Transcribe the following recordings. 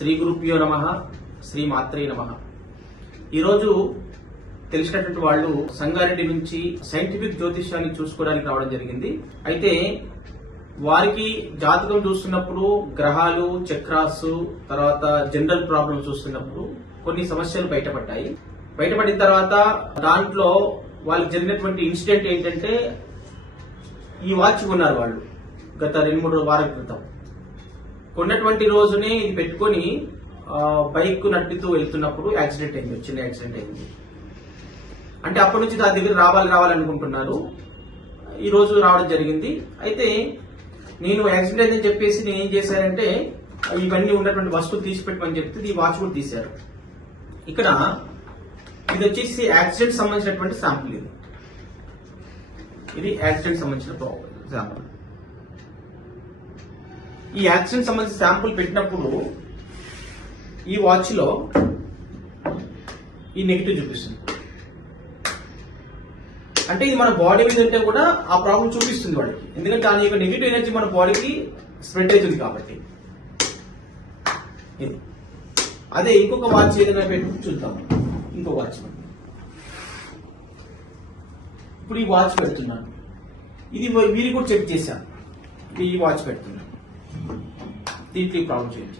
శ్రీ గురుభ్యో నమ శ్రీ మాత్రే నమ. ఈరోజు తెలిసినటువంటి వాళ్ళు సంగారెడ్డి నుంచి సైంటిఫిక్ జ్యోతిష్యాన్ని చూసుకోవడానికి రావడం జరిగింది. అయితే వారికి జాతకం చూస్తున్నప్పుడు గ్రహాలు చక్రాస్ తర్వాత జనరల్ ప్రాబ్లమ్స్ చూస్తున్నప్పుడు కొన్ని సమస్యలు బయటపడ్డాయి. బయటపడిన తర్వాత దాంట్లో వాళ్ళకి జరిగినటువంటి ఇన్సిడెంట్ ఏంటంటే ఈ వాచ్ కొన్నారు వాళ్ళు గత రెండు మూడు వారాల క్రితం. కొన్నటువంటి రోజునే ఇది పెట్టుకొని బైక్ నడుపుతూ వెళ్తున్నప్పుడు యాక్సిడెంట్ అయింది చిన్న యాక్సిడెంట్ అయింది. అంటే అప్పటి నుంచి దాని దగ్గర రావాలి రావాలనుకుంటున్నారు ఈ రోజు రావడం జరిగింది. అయితే నేను యాక్సిడెంట్ అయిందని చెప్పేసి నేను ఏం చేశానంటే ఇవన్నీ ఉన్నటువంటి వస్తువులు తీసి పెట్టమని చెప్తే ఈ వాచ్ కూడా తీశారు. ఇక్కడ ఇది వచ్చేసి యాక్సిడెంట్ సంబంధించినటువంటి శాంపుల్ ఇది. ఇది యాక్సిడెంట్ సంబంధించిన శాంపుల్ ఈ యాక్సిడెంట్ సంబంధించిన శాంపుల్ పెట్టినప్పుడు ఈ వాచ్లో ఈ నెగిటివ్ చూపిస్తుంది. అంటే ఇది మన బాడీ మీద ఉంటే కూడా ఆ ప్రాబ్లం చూపిస్తుంది వాడికి. ఎందుకంటే దాని యొక్క నెగిటివ్ ఎనర్జీ మన బాడీకి స్ప్రెడ్ అవుతుంది కాబట్టి. ఇది. అదే ఇంకొక వాచ్ ఏదైనా పెట్టి చూద్దాం. ఇంకో వాచ్. ఇప్పుడు ఈ వాచ్ పెడుతున్నాను. ఇది వీరి కూడా చెక్ చేశాను ఈ వాచ్ పెడుతున్నాను. దీంట్లో ప్రాబ్లం చేయండి.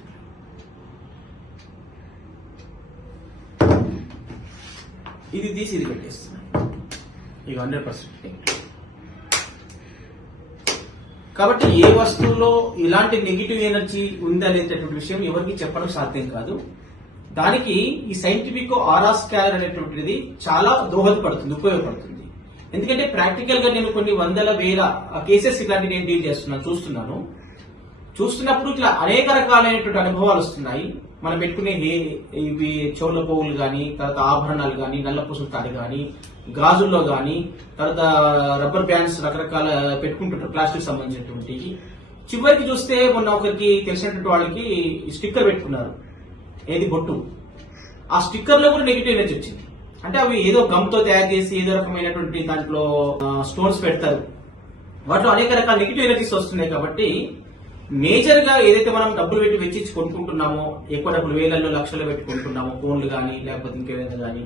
ఇది తీసి ఇది పెట్టేస్తున్నాను. ఇక హండ్రెడ్ పర్సెంట్ కాబట్టి ఏ వస్తువులో ఇలాంటి నెగిటివ్ ఎనర్జీ ఉందనేటటువంటి విషయం ఎవరికి చెప్పడం సాధ్యం కాదు. దానికి ఈ సైంటిఫిక్ ఆరా స్కానర్ అనేటువంటిది చాలా దోహదపడుతుంది ఉపయోగపడుతుంది. ఎందుకంటే ప్రాక్టికల్గా నేను కొన్ని వందల వేల కేసెస్ ఇలాంటి నేను డీల్ చేస్తున్నాను చూస్తున్నాను. చూస్తున్నప్పుడు ఇట్లా అనేక రకాలైనటువంటి అనుభవాలు వస్తున్నాయి. మనం పెట్టుకునే ఇవి చోళ్ళ పోగులు కానీ తర్వాత ఆభరణాలు కానీ నల్ల పూసల తాడు కానీ గాజుల్లో కానీ తర్వాత రబ్బర్ బ్యాండ్స్ రకరకాల పెట్టుకుంటుంటారు ప్లాస్టిక్ సంబంధించినటువంటి చివరికి చూస్తే మొన్న ఒకరికి తెలిసినటువంటి వాళ్ళకి స్టిక్కర్ పెట్టుకున్నారు. ఏది? బొట్టు. ఆ స్టిక్కర్లో కూడా నెగిటివ్ ఎనర్జీ వచ్చింది. అంటే అవి ఏదో గమ్తో తయారు చేసి ఏదో రకమైనటువంటి దాంట్లో స్టోన్స్ పెడతారు. వాటిలో అనేక రకాల నెగిటివ్ ఎనర్జీస్ వస్తున్నాయి కాబట్టి మేజర్గా ఏదైతే మనం డబ్బులు పెట్టి వెచ్చించి కొనుక్కుంటున్నామో ఎక్కువ డబ్బులు వేలల్లో లక్షలు పెట్టి కొనుక్కుంటున్నామో ఫోన్లు కానీ లేకపోతే ఇంకేదైనా కానీ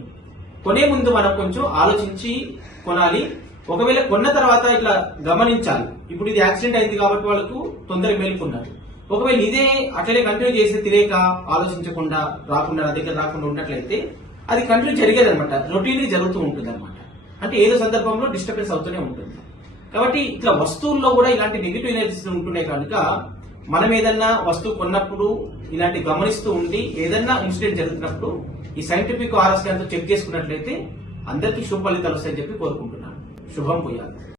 కొనే ముందు మనం కొంచెం ఆలోచించి కొనాలి. ఒకవేళ కొన్న తర్వాత ఇట్లా గమనించాలి. ఇప్పుడు ఇది యాక్సిడెంట్ అయింది కాబట్టి వాళ్ళకు తొందరగా మేలుకున్నారు. ఒకవేళ ఇదే అట్లనే కంటిన్యూ చేసి తెలియక ఆలోచించకుండా రాకుండా నా దగ్గర రాకుండా ఉన్నట్లయితే అది కంటిన్యూ జరిగేది అనమాట రొటీన్ జరుగుతూ ఉంటుంది అనమాట అంటే ఏదో సందర్భంలో డిస్టర్బెన్స్ అవుతూనే ఉంటుంది. కాబట్టి ఇట్లా వస్తువుల్లో కూడా ఇలాంటి నెగిటివ్ ఎనర్జీస్ ఉంటున్నాయి కనుక మనం ఏదన్నా వస్తువు కొన్నప్పుడు ఇలాంటి గమనిస్తూ ఉండి ఏదన్నా ఇన్సిడెంట్ జరుగుతున్నప్పుడు ఈ సైంటిఫిక్ ఆర్ఎస్ చెక్ చేసుకున్నట్లయితే అందరికీ శుభ ఫలితాలు వస్తాయని చెప్పి కోరుకుంటున్నాను. శుభం పోయాలి